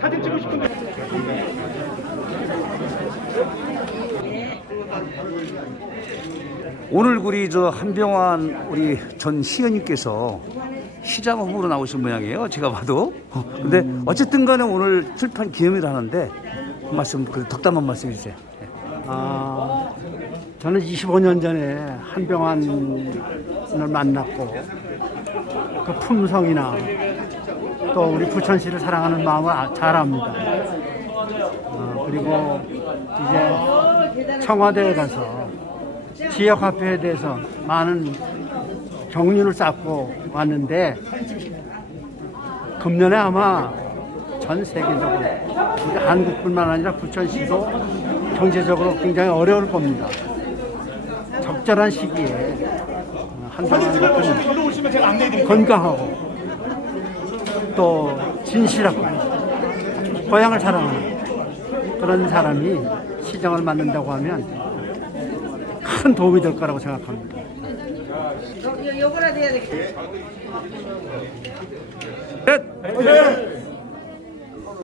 사진 찍고 싶은데 오늘 우리 저 한병환 우리 전 시의원님께서 시장 후보로 나오신 모양이에요. 제가 봐도. 어, 근데 어쨌든 간에 오늘 출판 기념일 하는데 한 말씀 그 덕담 한 말씀 해주세요. 예. 아, 저는 25년 전에 한병환을 만났고 그 품성이나 또 우리 부천시를 사랑하는 마음을 아- 잘 압니다. 어, 그리고 이제 청와대에 가서 지역화폐에 대해서 많은 경륜을 쌓고 왔는데 금년에 아마 전 세계적으로 우리 한국뿐만 아니라 부천시도 경제적으로 굉장히 어려울 겁니다. 적절한 시기에 한동안 같은 건강하고 또 진실하고 고향을 사랑하는 그런 사람이 시장을 맡는다고 하면 큰 도움이 될 거라고 생각합니다. 넷!